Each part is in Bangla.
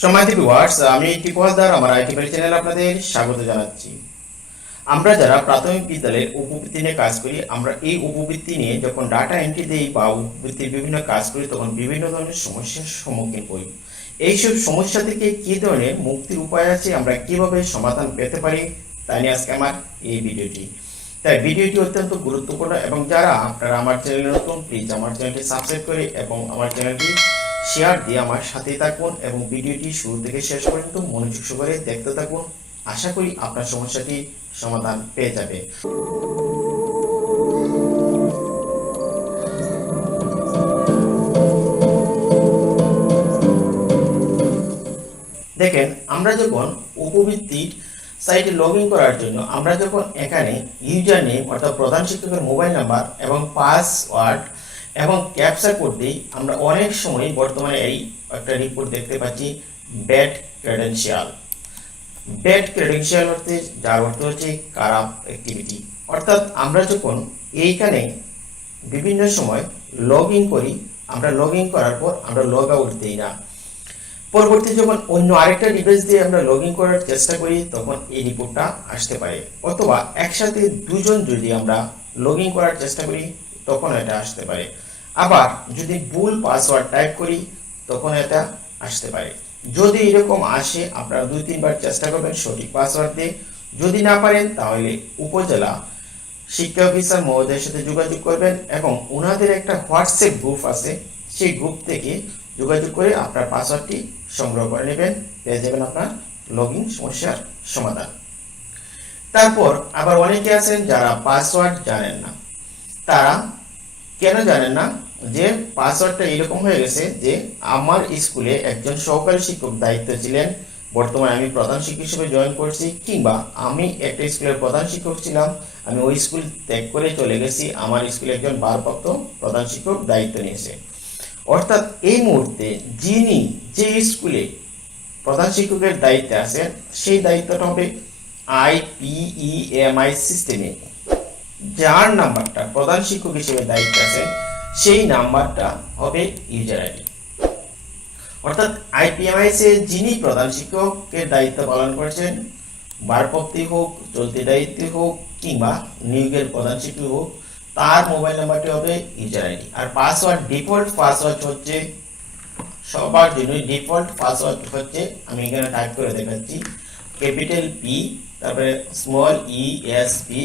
সম্মানিত ভিউয়ার্স আমি টিপোয়াদার আমার আইটি চ্যানেল আপনাদের স্বাগত জানাচ্ছি। আমরা যারা প্রাথমিক বিদ্যালয়ের উপবৃত্তি নিয়ে কাজ করি, আমরা এই উপবৃত্তি নিয়ে যখন ডাটা এন্ট্রি দিই বা উপবৃত্তির বিভিন্ন কাজ করি, তখন বিভিন্ন ধরনের সমস্যার সম্মুখীন হই। এইসব সমস্যা থেকে কি ধরনের মুক্তির উপায় আছে, আমরা কীভাবে সমাধান পেতে পারি, তা নিয়ে আজকে আমার এই ভিডিওটি। তাই ভিডিওটি অত্যন্ত গুরুত্বপূর্ণ এবং যারা আপনারা আমার চ্যানেলে নতুন প্লিজ আমার চ্যানেলটি সাবস্ক্রাইব করে এবং আমার চ্যানেলটি শেয়ার দিয়ে আমার সাথে থাকুন এবং ভিডিওটি শুরু থেকে শেষ পর্যন্ত মনোযোগ সহকারে দেখতে থাকুন। আশা করি আপনার সমস্যাটি সমাধান পেয়ে যাবে। দেখেন, আমরা যখন উপবৃত্তির সাইটে লগ ইন করার জন্য, আমরা যখন এখানে ইউজার নেম অর্থাৎ প্রধান শিক্ষকের মোবাইল নাম্বার এবং পাসওয়ার্ড এবং ক্যাপচা কোড দিই আমরা অনেক সময় বর্তমানে এই একটা রিপোর্ট দেখতে পাচ্ছি ব্যাড ক্রেডেন্সিয়াল ব্যাড ক্রেডেন্সিয়াল অর্থে যার অর্থ হচ্ছে খারাপ অ্যাক্টিভিটি অর্থাৎ আমরা যখন এইখানে বিভিন্ন সময় লগ ইন করি, আমরা লগ ইন করার পর আমরা লগ আউট দিই না। পরবর্তী যখন অন্য আরেকটা ডিভাইস দিয়ে আমরা লগ ইন করার চেষ্টা করি, তখন এই রিপোর্টটা আসতে পারে। অথবা একসাথে দুজন যদি আমরা লগ ইন করার চেষ্টা করি, তখন এটা আসতে পারে। আবার যদি ভুল পাসওয়ার্ড টাইপ করি, তখন এটা আসতে পারে। যদি এরকম আসে, আপনারা দুই, তিনবার চেষ্টা করবেন সঠিক পাসওয়ার্ড দিয়ে। যদি না পারেন, তাহলে উপজেলা শিক্ষা অফিসার মহোদয়ের সাথে যোগাযোগ করবেন এবং ওনাদের একটা হোয়াটসঅ্যাপ গ্রুপ আছে, সেই গ্রুপ থেকে যোগাযোগ করে আপনার পাসওয়ার্ডটি সংগ্রহ করে নেবেন। পেয়ে যাবেন আপনার লগ সমস্যার সমাধান। তারপর আবার অনেকে আছেন যারা পাসওয়ার্ড জানেন না। তারা কেন জানেন না? যে পাসওয়ার্ডটা এরকম হয়ে গেছে যে আমার স্কুলে একজন সহকারী শিক্ষক দায়িত্ব ছিলেন। বর্তমানে আমি প্রধান শিক্ষক হিসেবে জয়েন করছি কিংবা আমি একটা স্কুলের প্রধান শিক্ষক ছিলাম। আমি ওই স্কুল ত্যাগ করে চলে গেছি। আমার স্কুলে একজন ভারপ্রাপ্ত প্রধান শিক্ষক দায়িত্ব নিয়েছে। অর্থাৎ এই মুহূর্তে যিনি যে স্কুলে প্রধান শিক্ষকের দায়িত্বে আছেন, সেই দায়িত্বটা হবে আইপিইএমআই সিস্টেমে যার নাম্বারটা প্রধান শিক্ষক হিসেবে দায়িত্বে আছে সেই নাম্বারটা হবে ইউজার আইডি অর্থাৎ আইপিএমআইস যিনি প্রধান শিক্ষকের দায়িত্ব পালন করছেন বারপত্তি হোক, চলতি দায়িত্ব হোক, কিংবা নিয়োগের প্রধান শিক্ষক হোক, তার মোবাইল নাম্বারটি হবে ইউজার আইডি আর পাসওয়ার্ড ডিফল্ট পাসওয়ার্ড হচ্ছে, সবার জন্য ডিফল্ট পাসওয়ার্ড হচ্ছে, আমি এখানে টাইপ করে দেখাচ্ছি ক্যাপিটাল পি তারপরে স্মল ই এস পি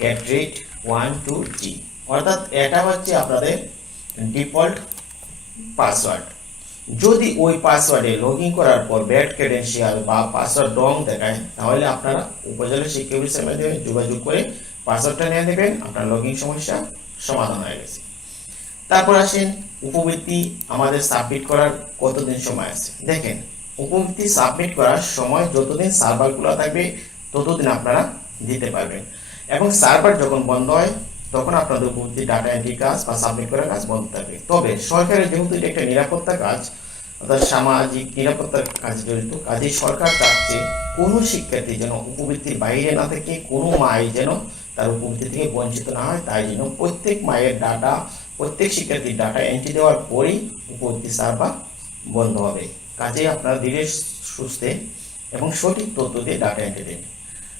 ক্যাট্রিট ওয়ান টু জি অর্থাৎ এটা হচ্ছে আপনাদের ডিফল্ট পাসওয়ার্ড। যদি ওই পাসওয়ার্ডে লগ ইন করার পর ব্যাড ক্রেডেন্সিয়াল বা পাসওয়ার্ড রং দেখায়, তাহলে আপনারা উপজেলা শিক্ষা অফিসের মাধ্যমে যোগাযোগ করে পাসওয়ার্ডটা নিয়ে নেবেন, আপনার লগ সমস্যা সমাধান হয়ে গেছে। তারপর আসেন উপবৃত্তি আমাদের সাবমিট করার কতদিন সময় আছে? দেখেন, উপবৃত্তি সাবমিট করার সময় যতদিন সার্ভারগুলো থাকবে, ততদিন আপনারা দিতে পারবেন। এবং সার্ভার যখন বন্ধ হয় তখন আপনাদের উপবৃত্তি ডাটা এন্ট্রি কাজ বা সাবমিট করার কাজ বন্ধ থাকবে। তবে সরকারের যেহেতু এটা একটা নিরাপত্তা কাজ, অর্থাৎ সামাজিক নিরাপত্তার কাজে জড়িত কাজে সরকার চাচ্ছে কোনো শিক্ষার্থী যেন উপবৃত্তির বাইরে না থেকে, কোনো মায় যেন তার উপবৃত্তি থেকে বঞ্চিত না হয়, তাই জন্য প্রত্যেক মায়ের ডাটা প্রত্যেক শিক্ষার্থীর ডাটা এন্ট্রি দেওয়ার পরেই উপবৃত্তি সার্ভার বন্ধ হবে। কাজে আপনারা ধীরে সুস্থে এবং সঠিক তথ্য দিয়ে ডাটা এন্ট্রি দিন।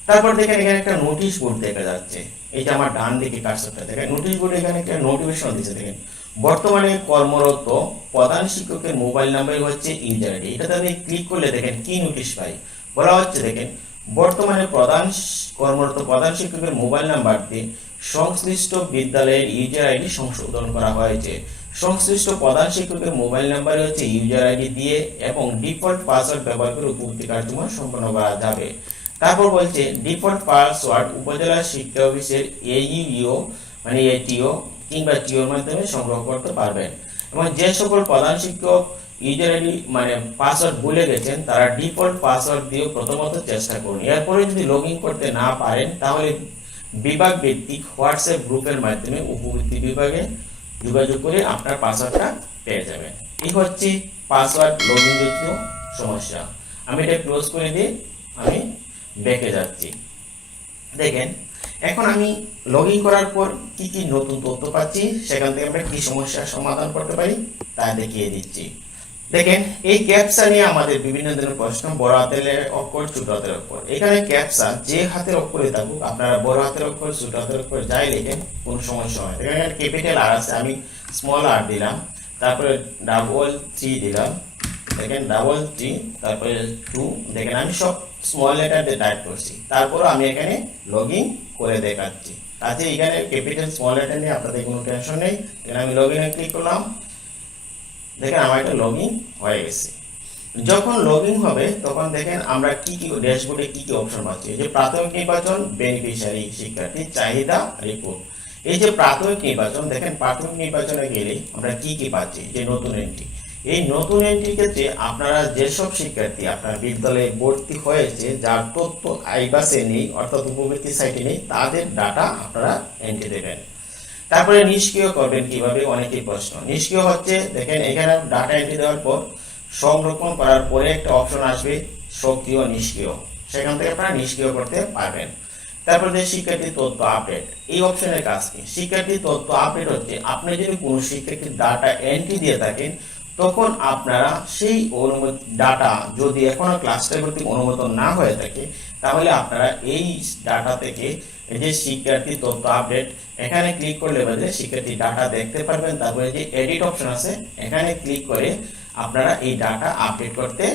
তারপর দেখেন এখানে একটা নোটিশ বোর্ড দেখা যাচ্ছে। এটা আমার ডান দিকে কার্সরটা দেখেন নোটিশ বোর্ডে এখানে একটা নোটিফিকেশন দিচ্ছে দেখেন, বর্তমানে কর্মরত প্রধান শিক্ষকের মোবাইল নাম্বার হচ্ছে ইউজার আইডি এটাতে আপনি ক্লিক করলে দেখেন কি নোটিশ পাই। বলা হচ্ছে, দেখেন, বর্তমানে প্রধান কর্মরত প্রধান শিক্ষকের মোবাইল নাম্বার দিয়ে সংশ্লিষ্ট বিদ্যালয়ের ইউজার আইডি সংশোধন করা হয়েছে। সংশ্লিষ্ট প্রধান শিক্ষকের মোবাইল নাম্বারে হচ্ছে ইউজার আইডি দিয়ে এবং ডিফল্ট পাসওয়ার্ড ব্যবহার করে উপভোক্তি কার্যক্রম সম্পন্ন করা যাবে। তারপর বলছে, ডিফল্ট পাসওয়ার্ড উপজেলা শিক্ষা অফিসের এইইও মানে এটিও কিংবা টিওর মাধ্যমে সংগ্রহ করতে পারবেন। এবং যে সকল প্রধান শিক্ষক ইউজার আইডি মানে পাসওয়ার্ড ভুলে গেছেন, তারা ডিফল্ট পাসওয়ার্ড দিয়ে প্রথমত চেষ্টা করুন। এরপরে যদি লগ করতে না পারেন, তাহলে বিভাগ ভিত্তিক হোয়াটসঅ্যাপ গ্রুপের মাধ্যমে উপবৃত্তি বিভাগে যোগাযোগ করে আপনার পাসওয়ার্ডটা পেয়ে যাবেন। এই হচ্ছে পাসওয়ার্ড লগ ইন সমস্যা। আমি এটা ক্লোজ করে দিয়ে আমি ব্যাকে যাচ্ছি। দেখেন, এখন আমি লগ ইন করার পর কি কি নতুন তথ্য পাচ্ছি, সেখান থেকে আমরা কি সমস্যার সমাধান করতে পারি, তা দেখিয়ে দিচ্ছি। দেখেন, এই ক্যাপসা নিয়ে আমাদের বিভিন্ন ধরনের প্রশ্ন, বড় হাতের অক্ষর, ছোট হাতের অক্ষর। এখানে ক্যাপসা যে হাতের অক্ষরে থাকুক, আপনারা বড় হাতের অক্ষর, ছোট হাতের অক্ষর যাই লেখেন, কোনো সমস্যা হয় এখানে ক্যাপিটাল আর আছে, আমি স্মল আর দিলাম, তারপরে ডাবল থ্রি দিলাম, দেখেন ডাবল থ্রি তারপরে টু দেখেন, আমি সব স্মল লেটার দিয়ে টাইপ করছি। তারপর আমি এখানে লগ করে দেখাচ্ছি। কাজে এখানে ক্যাপিটাল স্মল লেটার নিয়ে আপনাদের কোনো টেনশন নেই। এখানে আমি লগ ইনে ক্লিক করলাম। দেখেন আমার এটা লগ হয়ে গেছে। যখন লগ হবে, তখন দেখেন আমরা কি কি ড্যাশবোর্ডে কি কি অপশন পাচ্ছি। এই যে প্রাথমিক নির্বাচন বেনিফিশিয়ারি শিক্ষার্থী, চাহিদা রিপোর্ট এই যে প্রাথমিক নির্বাচন, দেখেন প্রাথমিক নির্বাচনে গেলে আমরা কি কি পাচ্ছি? যে নতুন এন্ট্রি এই নতুন এন্ট্রির ক্ষেত্রে আপনারা যেসব শিক্ষার্থী আপনার বিদ্যালয়ে ভর্তি হয়েছে, যার তথ্য আইবাসে নেই, অর্থাৎ উপবৃত্তি সাইটে নেই, তাদের ডাটা আপনারা এন্ট্রি দেবেন। তারপরে নিষ্ক্রিয় করবেন কীভাবে? অনেকেই প্রশ্ন। নিষ্ক্রিয় হচ্ছে, দেখেন, এখানে ডাটা এন্ট্রি দেওয়ার পর সংরক্ষণ করার পরে একটা অপশন আসবে সক্রিয় নিষ্ক্রিয়। সেখান থেকে আপনারা নিষ্ক্রিয় করতে পারবেন। তারপরে যে শিক্ষার্থী তথ্য আপডেট এই অপশনের কাজ কি? শিক্ষার্থী তথ্য আপডেট হচ্ছে, আপনি যদি কোনো শিক্ষার্থীর ডাটা এন্ট্রি দিয়ে থাকেন তখন আপনারা সেই অনুমতি ডাটা যদি এখনও ক্লাস্টার কর্তৃক অনুমোদন না হয়ে থাকে, তাহলে আপনারা এই ডাটা থেকে যে শিক্ষার্থী তথ্য আপডেট এখানে ক্লিক করলে বাদে শিক্ষার্থী ডাটা দেখতে পারবেন, তারপরে যে এডিট অপশন আছে, এখানে ক্লিক করে আপনারা এই ডাটা আপডেট করতে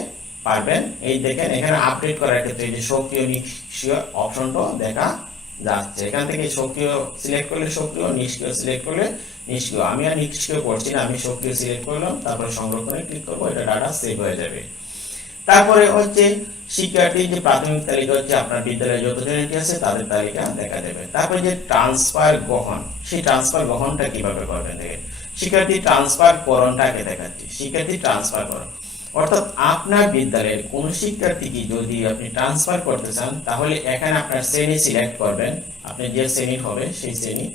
পারবেন। এই দেখেন, এখানে আপডেট করার ক্ষেত্রে যে সক্রিয় নিষ্ক্রিয় অপশনটা দেখা যাচ্ছে। এখান থেকে সক্রিয় সিলেক্ট করলে সক্রিয়, নিষ্ক্রিয় সিলেক্ট করলে নিষ্ক্রিয়। আমি আর নিষ্ক্রিয় করছি না, আমি সক্রিয় সিলেক্ট করলাম, তারপরে সংরক্ষণে ক্লিক করব, এটা ডাটা সেভ হয়ে যাবে। তারপরে হচ্ছে শিক্ষার্থীর যে প্রাথমিক তালিকা হচ্ছে, আপনার বিদ্যালয়ে যতজন এন্ট্রি আছে, তাদের তালিকা দেখা দেবে তারপরে যে ট্রান্সফার গ্রহণ সেই ট্রান্সফার গ্রহণটা কীভাবে করবেন দেখেন? শিক্ষার্থী ট্রান্সফার করণটাকে দেখাচ্ছি। শিক্ষার্থী ট্রান্সফার করণ অর্থাৎ আপনার বিদ্যালয়ের কোন শিক্ষার্থীকে যদি আপনি ট্রান্সফার করতে চান, তাহলে এখানে আপনার শ্রেণি সিলেক্ট করবেন। আপনি যে শ্রেণি হবে, সেই শ্রেণি।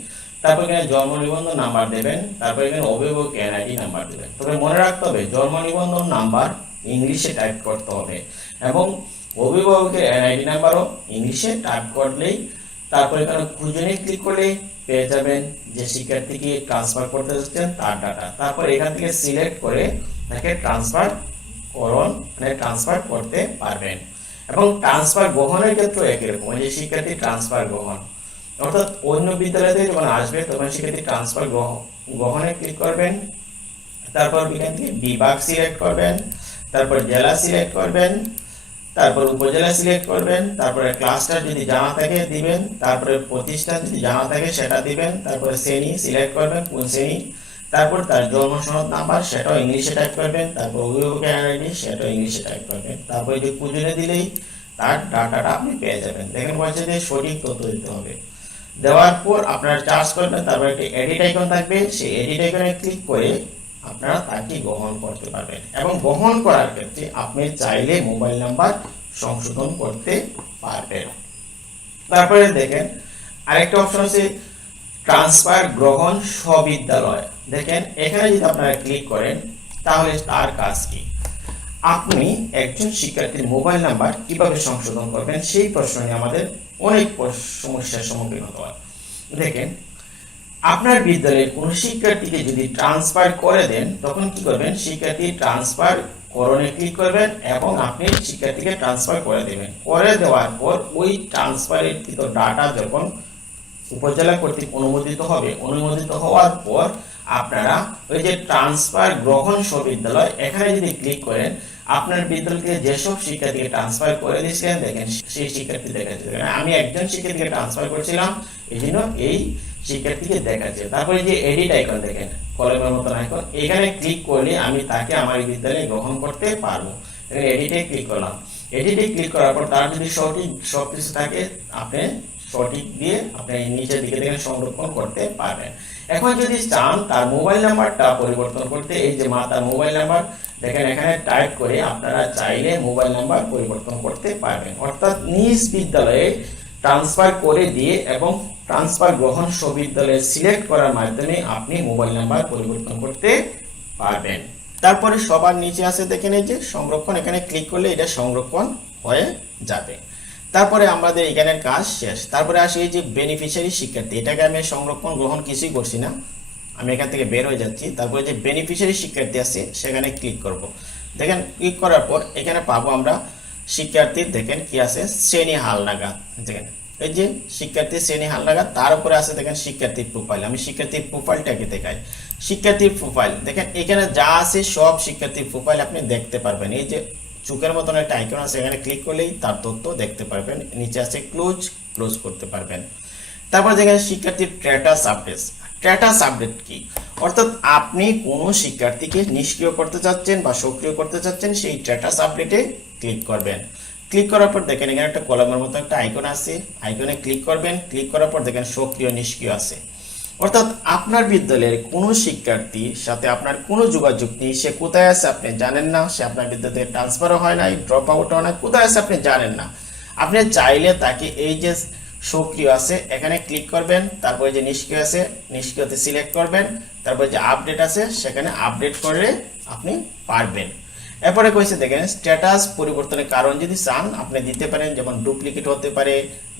তারপর এখানে জন্ম নিবন্ধন নাম্বার দেবেন। তারপর এখানে অভিভাবক এনআইডি নাম্বার দেবেন। তবে মনে রাখতে হবে, জন্ম নিবন্ধন নাম্বার ইংলিশে টাইপ করতে হবে এবং অভিভাবকের এনআইডি নাম্বারও ইংলিশে টাইপ করলেই তারপর এখানে খুঁজনে ক্লিক করলে পেয়ে যাবেন যে শিক্ষার্থীকে ট্রান্সফার করতে যাচ্ছেন তার ডাটা তারপর এখান থেকে সিলেক্ট করে তাকে ট্রান্সফার করণ মানে ট্রান্সফার করতে পারবেন। এবং ট্রান্সফার গ্রহণের ক্ষেত্রে একই রকম যে শিক্ষার্থী ট্রান্সফার গ্রহণ। অর্থাৎ অন্য বিদ্যালয় থেকে যখন আসবে, তখন শিক্ষার্থী ট্রান্সফার গ্রহণে ক্লিক করবেন। তারপর এখান থেকে বিভাগ সিলেক্ট করবেন। তারপর জেলা সিলেক্ট করবেন। তারপর উপজেলা সিলেক্ট করবেন। তারপরে ক্লাস্টার যদি জানা থাকে দিবেন। তারপরে প্রতিষ্ঠান যদি জানা থাকে, সেটা দিবেন। তারপরে শ্রেণি সিলেক্ট করবেন, কোন শ্রেণি? তারপর তার জন্ম সনদ নাম্বার, সেটাও ইংলিশে টাইপ করবেন তারপর অভিভাবকের আইডি সেটাও ইংলিশে টাইপ করবেন। তারপরে যে খুঁজে দিলেই তার ডাটাটা আপনি পেয়ে যাবেন। দেখেন বলছে যে সঠিক তথ্য দিতে হবে। দেওয়ার পর আপনারা চার্জ করবেন, তারপর একটি এডিট আইকন থাকবে। সেই এডিট আইকনে ক্লিক করে আপনারা তাকে গ্রহণ করতে পারবেন এবং গ্রহণ করার ক্ষেত্রে আপনি চাইলে মোবাইল নাম্বার সংশোধন করতে পারবেন। তারপরে দেখেন আরেকটা অপশন আছে ট্রান্সফার গ্রহণ স্ববিদ্যালয়। দেখেন, এখানে যদি আপনারা ক্লিক করেন, তাহলে তার কাজ কি? আপনি একজন শিক্ষার্থীর মোবাইল নাম্বার কীভাবে সংশোধন করবেন, সেই প্রশ্ন আমাদের অনেক সমস্যার সম্মুখীন হতে হয়। দেখেন, আপনার বিদ্যালয়ের কোনো শিক্ষার্থীকে যদি ট্রান্সফার করে দেন, তখন কি করবেন? শিক্ষার্থী ট্রান্সফার করণে ক্লিক করবেন এবং আপনি শিক্ষার্থীকে ট্রান্সফার করে দেবেন। করে দেওয়ার পর ওই ট্রান্সফারের ডাটা যখন উপজেলা কর্তৃক অনুমোদিত হবে। অনুমোদিত হওয়ার পর আপনারা ওই যে ট্রান্সফার গ্রহণ বিদ্যালয় এখানে যদি ক্লিক করেন আপনার বিদ্যালয় থেকে যেসব শিক্ষার্থীকে ট্রান্সফার করে দিয়েছিলেন দেখেন সেই শিক্ষার্থী দেখাচ্ছে দেখেন, আমি একজন শিক্ষার্থীকে ট্রান্সফার করছিলাম এই জন্য এই শিক্ষার্থীকে দেখাচ্ছে তারপরে যে এডিট আইকন দেখেন কলমের মতন আইকন এখানে ক্লিক করলে আমি তাকে আমার বিদ্যালয়ে গ্রহণ করতে পারব। এডিটে ক্লিক করলাম। এডিটে ক্লিক করার পর তার যদি সঠিক সব কিছু থাকে আপনি সঠিক দিয়ে আপনি নিচের দিকে দেখে সংরক্ষণ করতে পারবেন। এখন যদি চান তার মোবাইল নাম্বারটা পরিবর্তন করতে, এই যে মা তার মোবাইল নাম্বার দেখেন এখানে টাইপ করে আপনারা চাইলে মোবাইল নাম্বার পরিবর্তন করতে পারবেন। অর্থাৎ নিজ বিদ্যালয়ে ট্রান্সফার করে দিয়ে এবং ট্রান্সফার গ্রহণ বিদ্যালয়ে সিলেক্ট করার মাধ্যমে আপনি মোবাইল নাম্বার পরিবর্তন করতে পারবেন। তারপরে সবার নিচে আছে দেখেন এই যে সংরক্ষণ, এখানে ক্লিক করলে এটা সংরক্ষণ হয়ে যাবে। তারপরে আমাদের এখানের কাজ শেষ। তারপরে আসি যে বেনিফিশিয়ারি শিক্ষার্থী, এটাকে আমি সংরক্ষণ গ্রহণ কিছুই করছি না। আমি এখান থেকে বের হয়ে যাচ্ছি। তারপরে যে বেনিফিশিয়ারি শিক্ষার্থী আছে, সেখানে ক্লিক করব। দেখেন ক্লিক করার পর এখানে পাবো আমরা শিক্ষার্থীর দেখেন কি আছে, শ্রেণি হালনাগাদ দেখেন, এই যে শিক্ষার্থী, শ্রেণি হালনাগাদ তার উপরে আছে দেখেন শিক্ষার্থীর প্রোফাইল আমি শিক্ষার্থীর প্রোফাইলটাকে দেখাই। শিক্ষার্থীর প্রোফাইল দেখেন, এখানে যা আছে সব শিক্ষার্থীর প্রোফাইল আপনি দেখতে পারবেন। এই যে চোখের মতন একটা আইকন আছে, এখানে ক্লিক করলেই তার তথ্য দেখতে পারবেন। নিচে আছে ক্লোজ ক্লোজ করতে পারবেন। তারপর দেখেন শিক্ষার্থীর স্ট্যাটাস আপডেট স্ট্যাটাস আপডেট কি? অর্থাৎ আপনি কোনো শিক্ষার্থীকে নিষ্ক্রিয় করতে চাচ্ছেন বা সক্রিয় করতে চাচ্ছেন, সেই স্ট্যাটাস আপডেটে ক্লিক করবেন। ক্লিক করার পর দেখেন এখানে একটা কলমের মতো একটা আইকন আছে। আইকনে ক্লিক করবেন। ক্লিক করার পর দেখেন সক্রিয়, নিষ্ক্রিয় আছে। অর্থাৎ আপনার বিদ্যালয়ের কোনো শিক্ষার্থীর সাথে আপনার কোনো যোগাযোগ নেই, সে কোথায় আছে আপনি জানেন না, সে আপনার বিদ্যালয়ে ট্রান্সফারও হয় নাই ড্রপ আউট হয় না কোথায় আছে আপনি জানেন না। আপনি চাইলে তাকে এই যে সক্রিয় আছে, এখানে ক্লিক করবেন, তারপরে যে নিষ্ক্রিয় আছে, নিষ্ক্রিয়তে সিলেক্ট করবেন, তারপরে যে আপডেট আছে, সেখানে আপডেট করে আপনি পারবেন। এরপরে কইছে, দেখেন স্ট্যাটাস পরিবর্তনের কারণ যদি চান, আপনি দিতে পারেন যেমন ডুপ্লিকেট হতে পারে,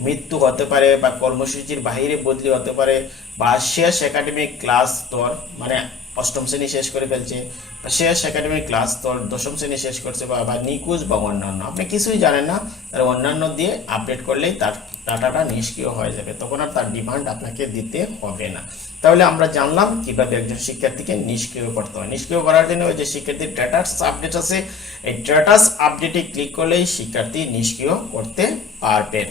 মৃত্যু হতে পারে, বা কর্মসূচির বাইরে বদলি হতে পারে, বা শেষ একাডেমিক ক্লাস তোর মানে অষ্টম শ্রেণি শেষ করে ফেলছে, বা শেষ একাডেমিক ক্লাস তোর দশম শ্রেণি শেষ করছে, বা বা নিকুজ বা অন্যান্য। আপনি কিছুই জানেন না, তার অন্যান্য দিয়ে আপডেট করলেই তার ডাটাটা নিষ্ক্রিয় হয়ে যাবে, তখন আর তার ডিমান্ড আপনাকে দিতে হবে না। তাহলে আমরা জানলাম কীভাবে একজন শিক্ষার্থীকে নিষ্ক্রিয় করতে হয়। নিষ্ক্রিয় করার জন্য ওই যে শিক্ষার্থীর স্ট্যাটাস আপডেট আছে, এই স্ট্যাটাস আপডেটে ক্লিক করলেই শিক্ষার্থী নিষ্ক্রিয় করতে পারবেন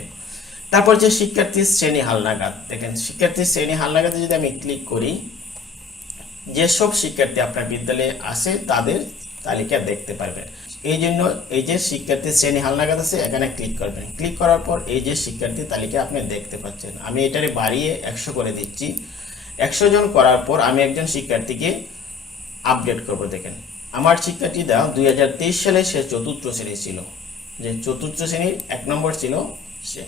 তারপর যে শিক্ষার্থীর শ্রেণি হালনাগাদ, দেখেন শিক্ষার্থীর শ্রেণি হালনাগাদে যদি আমি ক্লিক করি, যেসব শিক্ষার্থী আপনার বিদ্যালয়ে আসে তাদের তালিকা দেখতে পারবেন এই জন্য এই যে শিক্ষার্থী শ্রেণি হালনাগাদ আছে, এখানে ক্লিক করবেন। ক্লিক করার পর এই যে শিক্ষার্থী তালিকা আপনি দেখতে পাচ্ছেন। আমি এটারে বাড়িয়ে একশো করে দিচ্ছি। একশো জন করার পর আমি একজন শিক্ষার্থীকে আপডেট করব, দেখেন। আমার শিক্ষার্থীটা দুই সালে সে চতুর্থ শ্রেণি ছিল। যে চতুর্থ শ্রেণির এক নম্বর ছিল সে।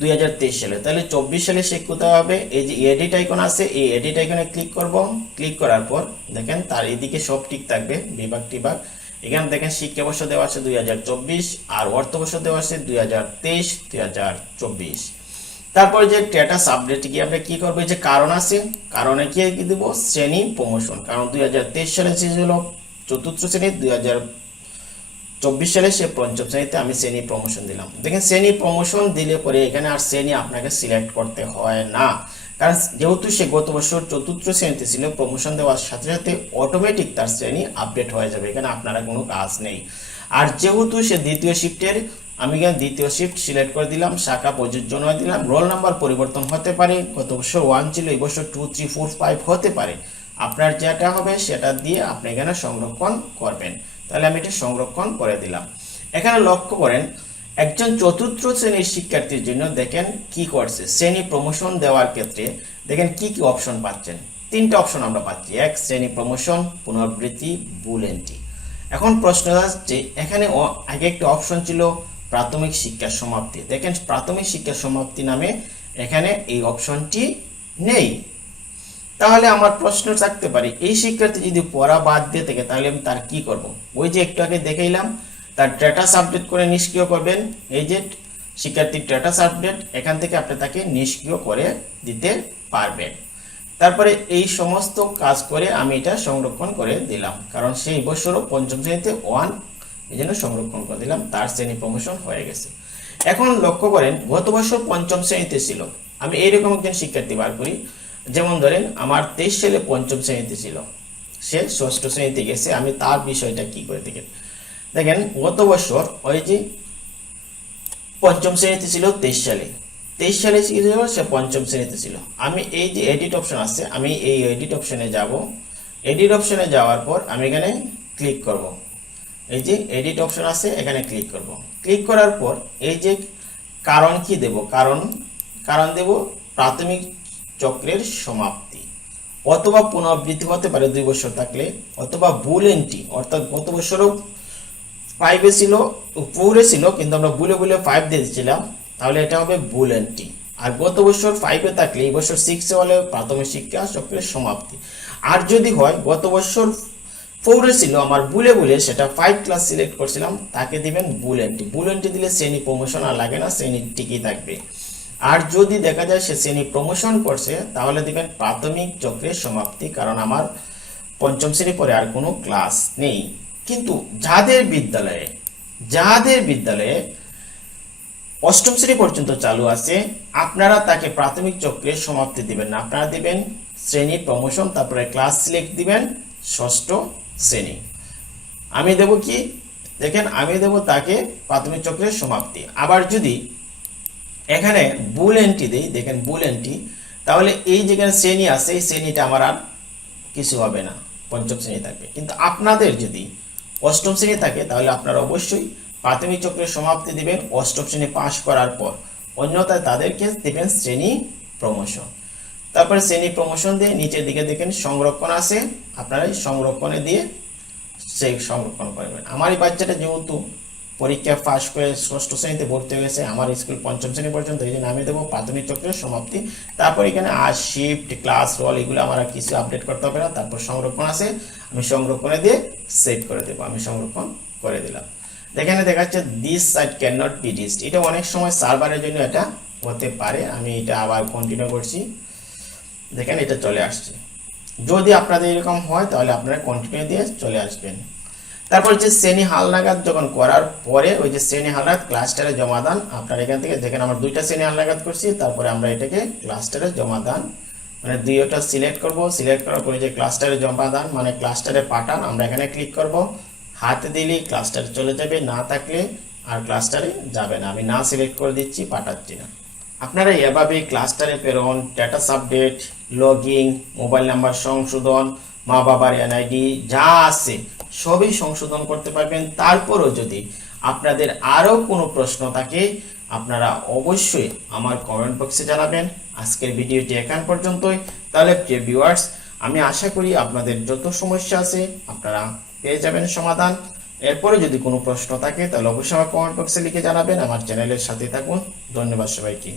দুই হাজার তেইশ সালে। তাহলে চব্বিশ সালে সে কোথাও হবে? এই যে এডিট আইকন আছে, এই এডিট আইকনে ক্লিক করব। ক্লিক করার পর, দেখেন, তার এদিকে সব ঠিক থাকবে, বিভাগ টিভাগ। এখানে দেখেন, শিক্ষাবর্ষ দেওয়া আছে দুই হাজার চব্বিশ আর অর্থবর্ষ দেওয়া আছে দুই হাজার তেইশ, দুই হাজার চব্বিশ। তারপরে যে স্ট্যাটাস আপডেট গিয়ে আমরা কি করব? যে কারণ আছে, কারণে কি দেব? শ্রেণি প্রমোশন কারণ দুই সালে ছিল চতুর্থ শ্রেণি, দুই চব্বিশ সালে সে পঞ্চম শ্রেণীতে আমি শ্রেণি প্রমোশন দিলাম। দেখেন, শ্রেণি প্রমোশন দিলে পরে এখানে আর শ্রেণি আপনাকে সিলেক্ট করতে হয় না। কারণ যেহেতু সে গত বছর চতুর্থ শ্রেণীতে ছিল প্রমোশন দেওয়ার সাথে সাথে অটোমেটিক তার শ্রেণি আপডেট হয়ে যাবে। এখানে আপনারা কোনো কাজ নেই। আর যেহেতু সে দ্বিতীয় শিফটের আমি এখানে দ্বিতীয় শিফট সিলেক্ট করে দিলাম, শাখা প্রযোজ্য নয় দিলাম রোল নাম্বার পরিবর্তন হতে পারে, গত বছর ওয়ান ছিল, এই বছর টু থ্রি ফোর ফাইভ হতে পারে। আপনার যেটা হবে সেটা দিয়ে আপনি এখানে সংরক্ষণ করবেন। তাহলে আমি এটা সংরক্ষণ করে দিলাম। এখানে লক্ষ্য করেন, একজন চতুর্থ শ্রেণির শিক্ষার্থীর জন্য দেখেন কি করছে। শ্রেণি প্রমোশন দেওয়ার ক্ষেত্রে দেখেন কি কি অপশন পাচ্ছেন। তিনটা অপশন আমরা পাচ্ছি। এক, শ্রেণি প্রমোশন পুনরাবৃত্তি বুল এন্ট্রি এখন প্রশ্ন আসছে, এখানে আগে একটা অপশন ছিল প্রাথমিক শিক্ষার সমাপ্তি। দেখেন, প্রাথমিক শিক্ষার সমাপ্তি নামে এখানে এই অপশনটি নেই। তাহলে আমার প্রশ্ন থাকতে পারে, এই শিক্ষার্থী যদি পড়া বাদ দিয়ে থাকে, তাহলে আমি তার কি করব? ওই যে একটু আগে দেখাইলাম, তার স্ট্যাটাস আপডেট করে নিষ্ক্রিয় করবেন। এই যে শিক্ষার্থীর স্ট্যাটাস আপডেট এখান থেকে আপনি তাকে নিষ্ক্রিয় করে দিতে পারবেন। তারপরে এই সমস্ত কাজ করে আমি এটা সংরক্ষণ করে দিলাম। কারণ সেই বছরও পঞ্চম শ্রেণীতে ওয়ান এই জন্য সংরক্ষণ করে দিলাম, তার শ্রেণি প্রমোশন হয়ে গেছে। এখন লক্ষ্য করেন, গত বছর পঞ্চম শ্রেণীতে ছিল। আমি এইরকম একজন শিক্ষার্থী বার করি, যেমন ধরেন, আমার তেইশ সালে পঞ্চম শ্রেণীতে ছিল। সে ষষ্ঠ শ্রেণীতে গেছে, আমি তার বিষয়টা কি করে দেখেন দেখেন, গত বছর ওই যে পঞ্চম শ্রেণীতে ছিল তেইশ সালে। তেইশ সালে ছিল? সে পঞ্চম শ্রেণীতে ছিল। আমি এই যে এডিট অপশন আছে, আমি এই এডিট অপশনে যাব। এডিট অপশনে যাওয়ার পর আমি এখানে ক্লিক করব। এই যে এডিট অপশন আছে, এখানে ক্লিক করব। ক্লিক করার পর এই যে কারণ কি দেব? কারণ কারণ দেব প্রাথমিক চক্রের সমাপ্তি। অথবা পুনরাবৃত্তি হতে পারে দুই বছর থাকলে, অথবা বুল এন্ট্রি অর্থাৎ গত বছরও ফাইভে ছিল ফোরে ছিল, কিন্তু আমরা বুলে বুলে ফাইভ দিয়ে দিয়েছিলাম, তাহলে এটা হবে বুল এন্ট্রি আর গত বছর ফাইভে থাকলে, এই বছর সিক্সে হলে প্রাথমিক শিক্ষা চক্রের সমাপ্তি। আর যদি হয়, গত বছর ফোরে ছিল, আমার বুলে বুলে সেটা ফাইভ ক্লাস সিলেক্ট করছিলাম, তাকে দিবেন বুল এন্ট্রি বুল এন্ট্রি দিলে শ্রেণি প্রমোশন আর লাগে না শ্রেণি টিকি থাকবে। আর যদি দেখা যায় সে শ্রেণি প্রমোশন করছে, তাহলে দিবেন প্রাথমিক চক্রের সমাপ্তি, কারণ আমার পঞ্চম শ্রেণি পরে আর কোনো ক্লাস নেই। কিন্তু যাদের বিদ্যালয়ে যাদের বিদ্যালয়ে অষ্টম শ্রেণি পর্যন্ত চালু আছে, আপনারা তাকে প্রাথমিক চক্রের সমাপ্তি দিবেন না। আপনারা দিবেন শ্রেণি প্রমোশন তারপরে ক্লাস সিলেক্ট দিবেন, ষষ্ঠ শ্রেণি। আমি দেব কি? দেখেন, আমি দেব তাকে প্রাথমিক চক্রের সমাপ্তি। আবার যদি এখানে বুল এন্ট্রি দিই, দেখেন বুল এন্ট্রি তাহলে এই যেখানে শ্রেণি আছে, এই শ্রেণীটা আমার আর কিছু হবে না। পঞ্চম শ্রেণি থাকবে। কিন্তু আপনাদের যদি অষ্টম শ্রেণি থাকে, তাহলে আপনারা অবশ্যই প্রাথমিক চক্রের সমাপ্তি দেবেন, অষ্টম শ্রেণি পাশ করার পর। অন্যথায় তাদেরকে দেবেন শ্রেণি প্রমোশন। তারপরে শ্রেণি প্রমোশন দিয়ে নিচের দিকে দেখেন সংরক্ষণ আছে। আপনারা এই সংরক্ষণে দিয়ে সেই সংরক্ষণ করবেন। আমার এই বাচ্চাটা যেহেতু পরীক্ষা পাশ করে ষষ্ঠ শ্রেণীতে ভর্তি হয়ে গেছে, আমার স্কুল পঞ্চম শ্রেণি পর্যন্ত, এই জন্য আমি দেবো প্রাথমিক চক্রের সমাপ্তি। তারপর এখানে আর শিফট ক্লাস রোল এগুলো আমার কিছু আপডেট করতে হবে না। তারপর সংরক্ষণ আছে, আমি সংরক্ষণে দিয়ে সেভ করে দেবো। আমি সংরক্ষণ করে দিলাম। এখানে দেখা যাচ্ছে this site can not be reached এটা অনেক সময় সার্ভারের জন্য এটা হতে পারে। আমি এটা আবার কন্টিনিউ করছি। দেখেন, এটা চলে আসছে। যদি আপনাদের এরকম হয়, তাহলে আপনারা কন্টিনিউ দিয়ে চলে আসবেন। তারপর যে শ্রেণি হালনাগাদ যখন করার পরে, ওই যে শ্রেণি হালনাগাদ ক্লাস্টারে জমা দান, আপনার এখান থেকে দেখেন, আমরা দুইটা শ্রেণি হালনাগাদ করছি, তারপরে আমরা এটাকে ক্লাস্টারে জমা দান। মানে দুইটা সিলেক্ট করব সিলেক্ট করার পরে যে ক্লাস্টারে জমা দান মানে ক্লাস্টারে পাঠান, আমরা এখানে ক্লিক করব। হাতে দিলেই ক্লাস্টারে চলে যাবে, না থাকলে আর ক্লাস্টারে যাবে না। আমি না সিলেক্ট করে দিচ্ছি, পাঠাচ্ছি না। আপনারা এভাবে ক্লাস্টারে প্রেরণ status update logging mobile number সংশোধন, মা বাবার এনআইডি যা আছে, সবই সংশোধন করতে পারবেন। তারপরও যদি আপনাদের আরও কোনো প্রশ্ন থাকে, আপনারা অবশ্যই আমার কমেন্ট বক্সে জানাবেন। আজকের ভিডিওটি এখান পর্যন্তই। তাহলে প্রিয় ভিউয়ার্স আমি আশা করি আপনাদের যত সমস্যা আছে, আপনারা পেয়ে যাবেন সমাধান। এরপরে যদি কোনো প্রশ্ন থাকে, তাহলে অবশ্যই আমার কমেন্ট বক্সে লিখে জানাবেন। আমার চ্যানেলের সাথে থাকুন। ধন্যবাদ সবাইকে।